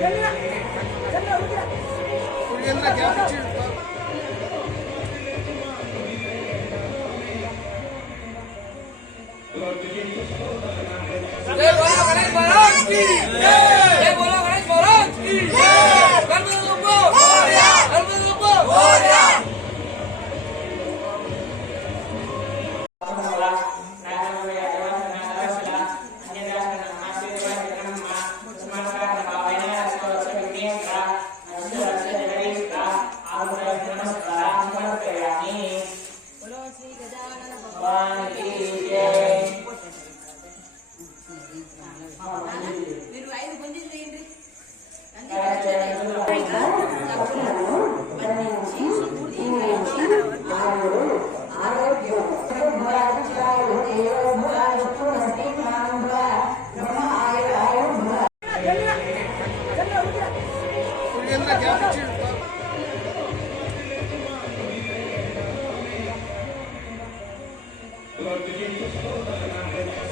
Yeah.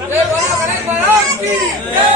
Leva, leva,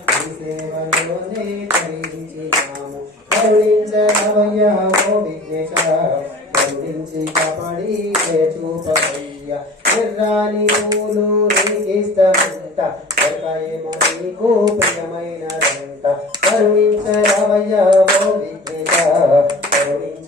సేవలోనే కలిసినాము కరుణించరవయ్య ఓ విఘ్నేశ. కరుణించి కపడి చూపవయ్య. ఎర్రాని పూలు నీకిష్టమంట ఎరకాయేమో నీకు ప్రియమైనదంట కరుణించరవయ్య ఓ విఘ్నేశ. కరుణించ